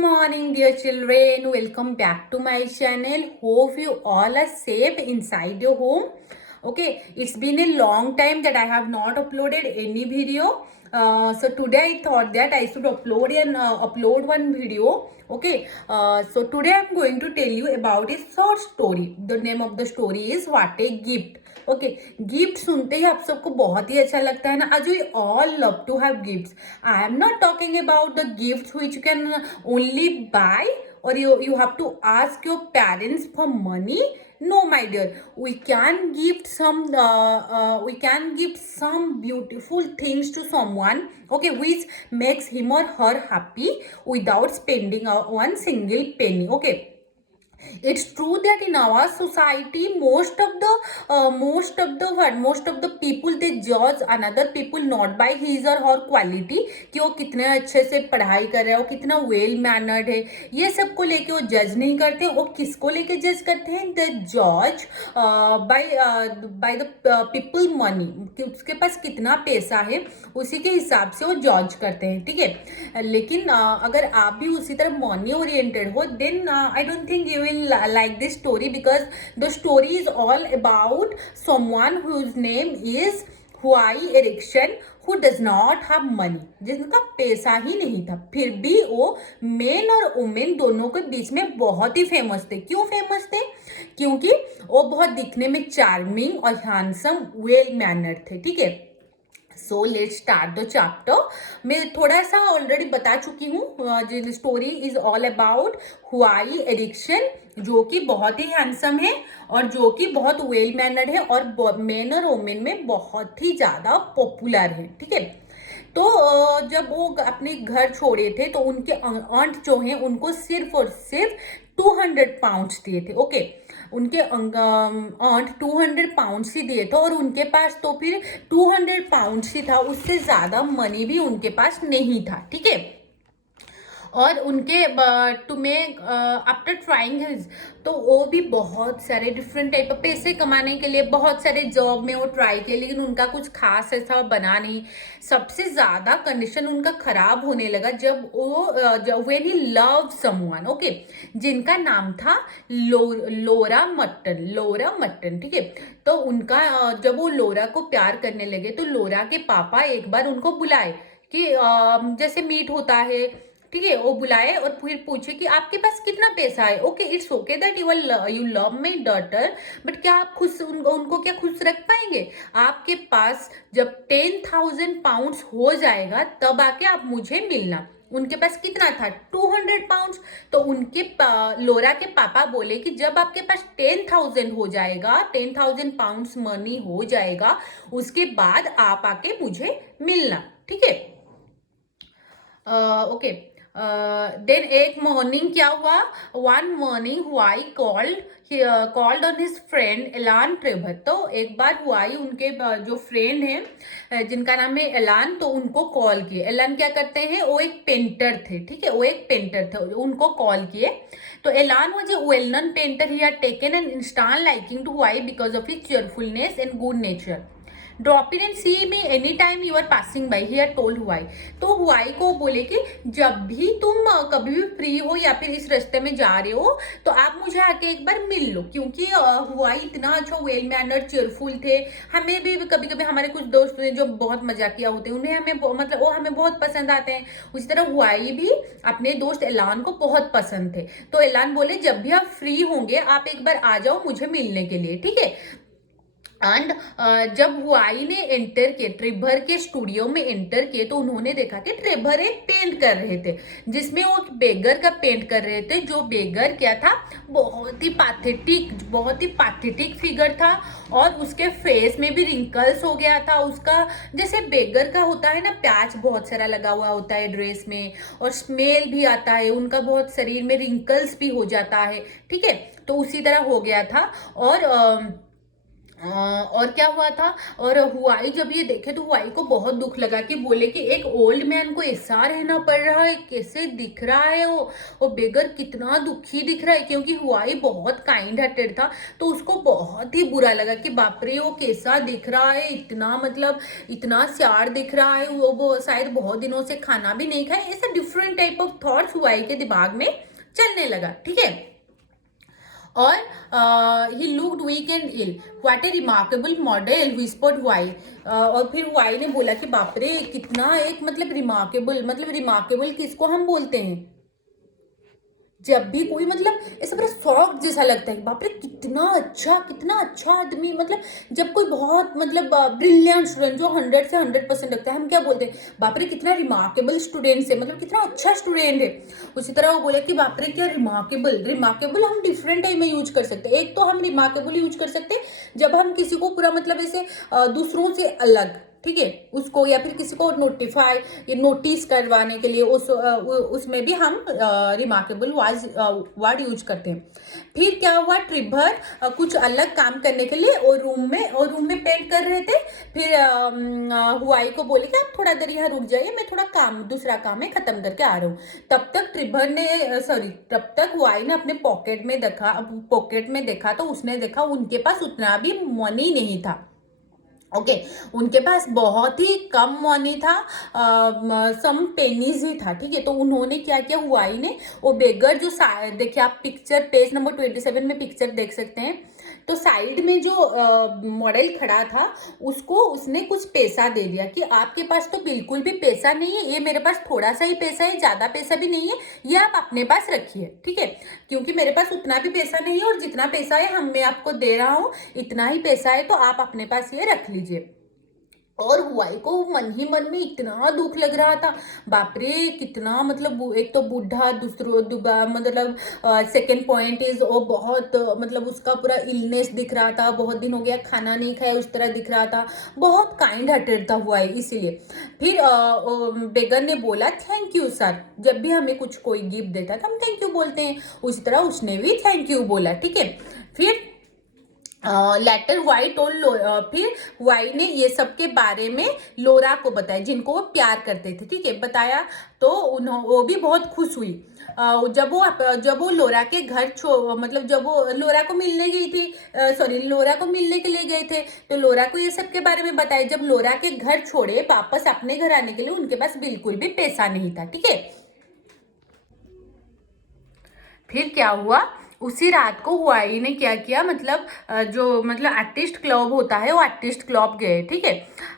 morning, dear children. Welcome back to my channel. Hope you all are safe inside your home. Okay, it's been a long time that I have not uploaded any video. So today I thought that I should upload one video. Okay, so today I'm going to tell you about a short story. The name of the story is What a Gift. Okay gift सुनते ही आप सबको बहुत ही अच्छा लगता है ना. आज we all love to have gifts. I am not talking about the gifts which you can only buy or you have to ask your parents for money. No, my dear, we can gift some beautiful things to someone, okay, which makes him or her happy without spending one single penny. Okay, it's true that in our society most of the people, they judge another people not by his or her quality, कि वो कितने अच्छे से पढ़ाई कर रहे हैं, वो कितना वेल मैनर्ड है, ये सब को लेके वो जज नहीं करते. वो किसको लेके जज करते हैं? द जज बाय द पीपल मनी, कि उसके पास कितना पैसा है उसी के हिसाब से वो जज करते हैं. ठीक है, लेकिन अगर आप भी उसी तरह मनी ओरिएंटेड हो, then I don't think you will like this story, because the story is all about someone whose name is Huai Erickson, who does not have money, जिनका पैसा ही नहीं था, फिर भी वो मेन और वुमेन दोनों के बीच में बहुत ही फेमस थे. क्यों फेमस थे? क्योंकि वो बहुत दिखने में चार्मिंग और हैंडसम, वेल मैनर्ड थे. ठीक है, so let's start the chapter. मैं थोड़ा सा ऑलरेडी बता चुकी हूँ. जो स्टोरी इज ऑल अबाउट हुआई एरिक्सन, जो कि बहुत ही हैंडसम है और जो कि बहुत वेल मैनर्ड है और मेन और वुमेन में बहुत ही ज़्यादा पॉपुलर है. ठीक है, तो जब वो अपने घर छोड़े थे तो उनके आंट जो हैं उनको सिर्फ और सिर्फ 200 पाउंड्स दिए थे. ओके, उनके आंट 200 पाउंड्स ही दिए थे और उनके पास तो फिर 200 पाउंड्स ही था, उससे ज़्यादा मनी भी उनके पास नहीं था. ठीक है, और उनके to make after trying his, तो वो भी बहुत सारे डिफरेंट टाइप ऑफ पैसे कमाने के लिए बहुत सारे जॉब में वो ट्राई किए, लेकिन उनका कुछ खास ऐसा बना नहीं. सबसे ज़्यादा कंडीशन उनका खराब होने लगा जब when he love someone, okay, जिनका नाम था लोरा मट्टन. ठीक है, तो उनका जब वो लोरा को प्यार करने लगे तो लोरा के पापा एक बार उनको बुलाए कि जैसे मीट होता है. ठीक है, वो बुलाए और फिर पूछे कि आपके पास कितना पैसा है. Okay, it's okay that you love my daughter, but क्या आप खुश उनको क्या खुश रख पाएंगे? आपके पास जब 10,000 पाउंड्स हो जाएगा तब आके आप मुझे मिलना. उनके पास कितना था? 200 पाउंड्स. तो उनके लोरा के पापा बोले कि जब आपके पास 10,000 हो जाएगा, 10,000 पाउंड्स मनी हो जाएगा, उसके बाद आप आके मुझे मिलना. ठीक है, ओके. देन एक मॉर्निंग क्या हुआ? One morning Huawei called on his friend एलान ट्रेवर. तो एक बार हुआई उनके जो फ्रेंड हैं जिनका नाम है एलान, तो उनको कॉल किए. एलान क्या करते हैं? वो एक पेंटर थे. ठीक है, वो एक पेंटर थे, उनको कॉल किए. तो Alan was a well known painter. He had taken an instant liking to Huai because of his cheerfulness and good nature. Drop in and see me any time you are passing by, he had told Huai. तो Huai को बोले कि जब भी तुम कभी भी free हो या फिर इस रास्ते में जा रहे हो तो आप मुझे आके एक बार मिल लो, क्योंकि हुआई इतना अच्छा वेल मैनर्ड चेयरफुल थे. हमें भी कभी कभी हमारे कुछ दोस्त हैं जो बहुत मजाकिया होते हैं, उन्हें मतलब वो हमें बहुत पसंद आते हैं. उसी तरह हुआई भी अपने दोस्त एलान को बहुत पसंद थे. तो एलान बोले जब भी आप फ्री होंगे आप एक बार आ जाओ मुझे मिलने के लिए. ठीक है, एंड जब हुआई ने एंटर किए, ट्रेवर के स्टूडियो में एंटर किए, तो उन्होंने देखा कि ट्रेवर एक पेंट कर रहे थे जिसमें वो बेगर का पेंट कर रहे थे. जो बेगर क्या था? बहुत ही पैथेटिक फिगर था और उसके फेस में भी रिंकल्स हो गया था. उसका जैसे बेगर का होता है ना, प्याच बहुत सारा लगा हुआ होता है ड्रेस में और स्मेल भी आता है, उनका बहुत शरीर में रिंकल्स भी हो जाता है. ठीक है, तो उसी तरह हो गया था. और और क्या हुआ था, और हुआई जब ये देखे तो हुआई को बहुत दुख लगा कि बोले कि एक ओल्ड मैन को ऐसा रहना पड़ रहा है, कैसे दिख रहा है वो बेगर कितना दुखी दिख रहा है, क्योंकि हुआई बहुत काइंड हार्टेड था। तो उसको बहुत ही बुरा लगा कि बाप रे वो कैसा दिख रहा है, इतना मतलब इतना स्यार दिख रहा है, वो शायद बहुत दिनों से खाना भी नहीं खाए, ऐसा डिफरेंट टाइप ऑफ थॉट्स हुआई के दिमाग में चलने लगा, ठीक है। और he looked weak and ill, what a remarkable model whispered वाई। और फिर वाई ने बोला कि बाप रे कितना एक मतलब रिमार्केबल किसको हम बोलते हैं, जब भी कोई मतलब ऐसा बड़ा शौक जैसा लगता है, बाप रे कितना अच्छा आदमी, मतलब जब कोई बहुत मतलब ब्रिलियंट स्टूडेंट जो 100 से 100% रखता है, हम क्या बोलते हैं, बाप रे कितना रिमार्केबल स्टूडेंट है, मतलब कितना अच्छा स्टूडेंट है। उसी तरह वो बोले कि बाप रे क्या रिमार्केबल हम डिफरेंट टाइम में यूज कर सकते हैं। एक तो हम रिमार्केबल यूज कर सकते हैं जब हम किसी को पूरा मतलब ऐसे दूसरों से अलग, ठीक है, उसको या फिर किसी को नोटिफाई या नोटिस करवाने के लिए उसमें भी हम रिमार्केबल वर्ड यूज करते हैं। फिर क्या हुआ, ट्रिभर कुछ अलग काम करने के लिए और रूम में पेंट कर रहे थे। फिर हुआई को बोले कि आप थोड़ा देर यहाँ रुक जाइए, मैं थोड़ा दूसरा काम है खत्म करके आ रहा हूँ। तब तक हुआई ने अपने पॉकेट में देखा तो उसने देखा उनके पास उतना भी मनी नहीं था। ओके, उनके पास बहुत ही कम मनी था, सम पेनीज ही था, ठीक है। तो उन्होंने क्या किया, हुआई ने वो बेगर जो देखिए आप पिक्चर पेज नंबर 27 में पिक्चर देख सकते हैं, तो साइड में जो मॉडल खड़ा था उसको उसने कुछ पैसा दे दिया कि आपके पास तो बिल्कुल भी पैसा नहीं है, ये मेरे पास थोड़ा सा ही पैसा है, ज्यादा पैसा भी नहीं है, ये आप अपने पास रखिए, ठीक है, क्योंकि मेरे पास उतना भी पैसा नहीं है और जितना पैसा है मैं आपको दे रहा हूँ इतना ही पैसा है, तो आप अपने पास ये रख लीजिए। और हुआई को मन ही मन में इतना दुख लग रहा था, बाप रे कितना मतलब एक तो बूढ़ा, मतलब सेकेंड पॉइंट इज वो बहुत मतलब उसका पूरा इलनेस दिख रहा था, बहुत दिन हो गया खाना नहीं खाया उस तरह दिख रहा था, बहुत काइंड हार्टेड था हुआई इसीलिए। फिर बेगर ने बोला थैंक यू सर, जब भी हमें कुछ कोई गिफ्ट देता है तो हम थैंक यू बोलते हैं, उसी तरह उसने भी थैंक यू बोला, ठीक है। फिर लेटर वाई टोल्ड, फिर वाई ने ये सब के बारे में लोरा को बताया, जिनको वो प्यार करते थे, ठीक है, बताया। तो वो भी बहुत खुश हुई। जब वो लोरा के घर मतलब जब वो लोरा को मिलने गई थी, लोरा को मिलने के लिए गए थे, तो लोरा को ये सब के बारे में बताया। जब लोरा के घर छोड़े वापस अपने घर आने के लिए उनके पास बिल्कुल भी पैसा नहीं था, ठीक है। फिर क्या हुआ, उसी रात को हुआई ने क्या किया, मतलब जो मतलब आर्टिस्ट क्लब होता है वो आर्टिस्ट क्लब गए, ठीक है।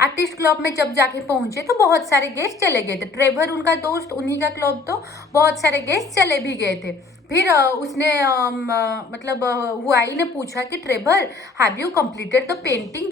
आर्टिस्ट क्लब में जब जाके पहुंचे तो बहुत सारे गेस्ट चले गए थे, ट्रेवर उनका दोस्त, उन्हीं का क्लब, तो बहुत सारे गेस्ट चले भी गए थे। फिर उसने मतलब हुआई ने पूछा कि Trevor have you completed the painting,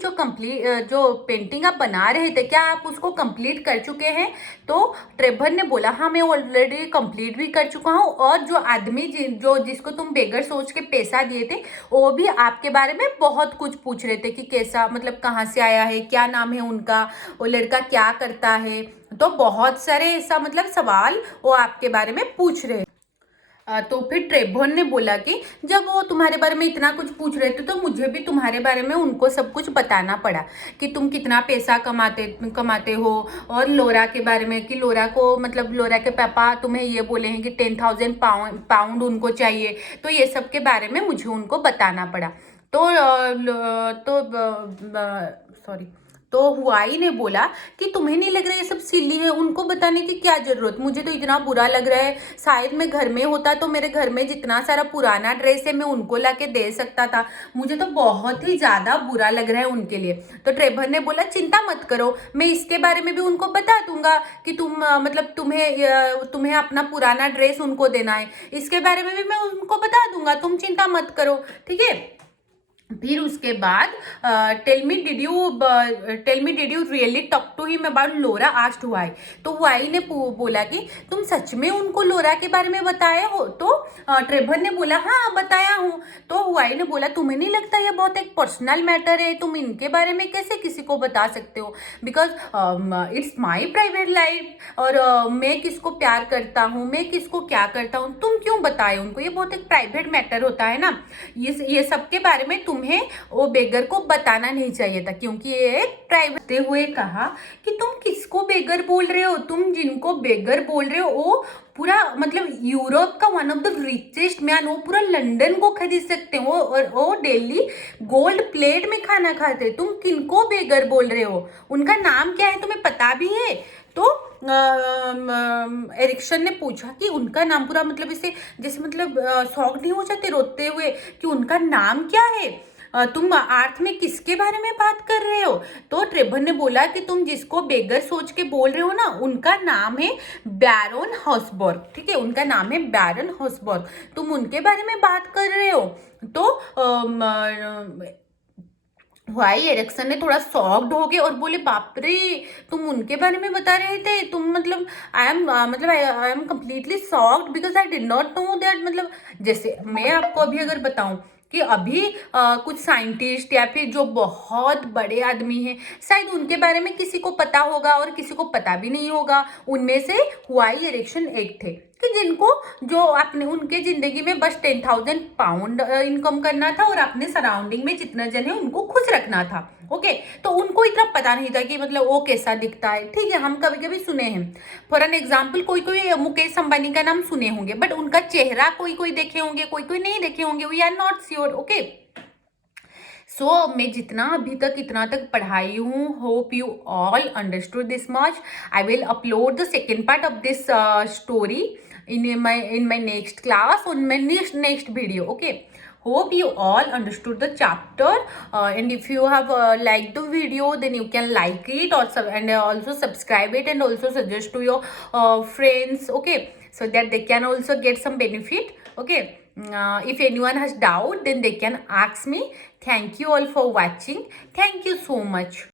जो पेंटिंग आप बना रहे थे क्या आप उसको कंप्लीट कर चुके हैं। तो ट्रेवर ने बोला हाँ मैं ऑलरेडी कंप्लीट भी कर चुका हूँ, और जो आदमी जिसको तुम बेगर सोच के पैसा दिए थे वो भी आपके बारे में बहुत कुछ पूछ रहे थे कि कैसा, मतलब कहाँ से आया है, क्या नाम है उनका, वो लड़का क्या करता है, तो बहुत सारे ऐसा मतलब सवाल वो आपके बारे में पूछ रहे। तो फिर ट्रेभोन ने बोला कि जब वो तुम्हारे बारे में इतना कुछ पूछ रहे थे तो मुझे भी तुम्हारे बारे में उनको सब कुछ बताना पड़ा कि तुम कितना पैसा कमाते हो, और लोरा के बारे में कि लोरा को मतलब लोरा के पापा तुम्हें ये बोले हैं कि 10,000 पाउंड उनको चाहिए, तो ये सब के बारे में मुझे उनको बताना पड़ा। तो सॉरी तो हुआई ने बोला कि तुम्हें नहीं लग रहा है ये सब सिली है, उनको बताने की क्या जरूरत, मुझे तो इतना बुरा लग रहा है, शायद मैं घर में होता तो मेरे घर में जितना सारा पुराना ड्रेस है मैं उनको लाके दे सकता था, मुझे तो बहुत ही ज्यादा बुरा लग रहा है उनके लिए। तो ट्रेवर ने बोला चिंता मत करो, मैं इसके बारे में भी उनको बता दूंगा कि मतलब तुम्हें अपना पुराना ड्रेस उनको देना है, इसके बारे में भी मैं उनको बता दूंगा, तुम चिंता मत करो, ठीक है। फिर उसके बाद tell me did you really talk to him about Laura, asked Huai. तो हुआई ने बोला कि तुम सच में उनको लोरा के बारे में बताए हो। तो ट्रेवर ने बोला हाँ बताया हूँ। तो हुआई ने बोला तुम्हें नहीं लगता ये बहुत एक पर्सनल मैटर है, तुम इनके बारे में कैसे किसी को बता सकते हो, because it's my private life, और मैं किसको प्यार करता हूँ, मैं किसको क्या करता हूँ, तुम क्यों बताए उनको, ये बहुत एक प्राइवेट मैटर होता है ना, ये सब के बारे में तुम्हें वो बेगर को बताना नहीं चाहिए था, क्योंकि ये एक प्राइवेट। हुए कहा कि तुम किसको बेगर बोल रहे हो, तुम जिनको बेगर बोल रहे हो वो पूरा मतलब यूरोप का one of the richest man, वो पूरा लंदन को खरीद सकते हो, और वो डेली गोल्ड प्लेट में खाना खाते हैं, तुम किनको बेगर बोल रहे हो, उनका नाम क्या है तुम्हें पता भी है। तो एरिक्सन ने पूछा कि उनका नाम पूरा मतलब इसे जैसे मतलब शॉक नहीं हो जाते रोते हुए कि उनका नाम क्या है, तुम अर्थ में किसके बारे में बात कर रहे हो। तो ट्रेवर ने बोला कि तुम जिसको बेगर सोच के बोल रहे हो ना, उनका नाम है बैरन हॉसबर्ग, ठीक है, उनका नाम है बैरन हॉसबर्ग, तुम उनके बारे में बात कर रहे हो। तो भाई एरिक्सन ने थोड़ा शॉक्ड हो गए और बोले बाप रे, तुम उनके बारे में बता रहे थे, तुम मतलब I am completely shocked because I did not know that, मतलब जैसे मैं आपको अभी अगर बताऊं कि अभी कुछ साइंटिस्ट या फिर जो बहुत बड़े आदमी हैं शायद उनके बारे में किसी को पता होगा और किसी को पता भी नहीं होगा, उनमें से हुआई एरिक्सन एक थे कि जिनको जो अपने उनके जिंदगी में बस 10,000 पाउंड इनकम करना था और अपने सराउंडिंग में जितने जन है उनको खुश रखना था। ओके, तो उनको इतना पता नहीं था कि मतलब वो कैसा दिखता है, ठीक है, हम कभी कभी सुने हैं, फॉर एन एग्जाम्पल कोई कोई मुकेश अंबानी का नाम सुने होंगे बट उनका चेहरा कोई कोई देखे होंगे, कोई कोई नहीं देखे होंगे, we are not sure. Okay, so मैं जितना अभी तक इतना तक पढ़ाई हूँ, hope you all understood this much. I will upload the second part of this story in my next class, on my next video. Okay, hope you all understood the chapter, and if you have liked the video, then you can like it also, and also subscribe it, and also suggest to your friends, okay, so that they can also get some benefit. Okay, if anyone has doubt then they can ask me. Thank you all for watching. Thank you so much.